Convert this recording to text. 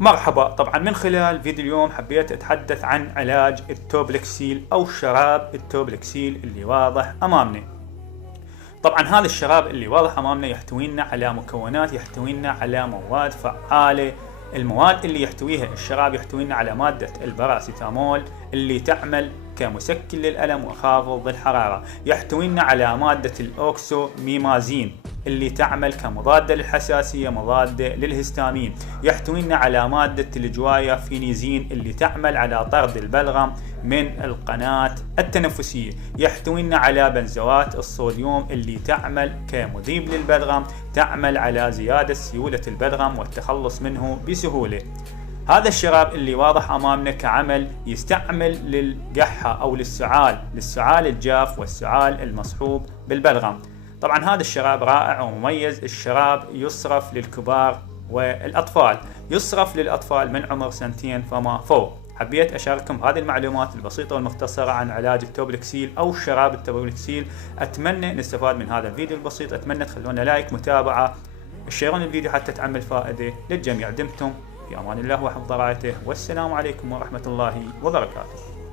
مرحبا. طبعا من خلال فيديو اليوم حبيت اتحدث عن علاج التوبلكسيل او شراب التوبلكسيل اللي واضح امامنا. طبعا هذا الشراب اللي واضح امامنا يحتوينا على مكونات، يحتوينا على مواد فعالة. المواد اللي يحتويها الشراب يحتوينا على مادة الباراسيتامول اللي تعمل كمسكن للألم وخافض الحرارة، يحتوينا على مادة الأوكسوميمازين اللي تعمل كمضادة للحساسية، مضادة للهستامين، يحتوينا على مادة الجوايافينيزين اللي تعمل على طرد البلغم من القناة التنفسية، يحتوينا على بنزوات الصوديوم اللي تعمل كمذيب للبلغم، تعمل على زيادة سيولة البلغم والتخلص منه بسهولة. هذا الشراب اللي واضح امامنا كعمل يستعمل للقحة او للسعال الجاف والسعال المصحوب بالبلغم. طبعا هذا الشراب رائع ومميز. الشراب يصرف للكبار والاطفال، يصرف للاطفال من عمر 2 فما فوق. حبيت اشارككم هذه المعلومات البسيطة والمختصرة عن علاج التوبلكسيل او شراب التوبلكسيل. اتمنى نستفاد من هذا الفيديو البسيط، اتمنى تخلونا لايك، متابعة، تشيرون الفيديو حتى تعمل فائدة للجميع. دمتم في امان الله وحفظ رايته، والسلام عليكم ورحمة الله وبركاته.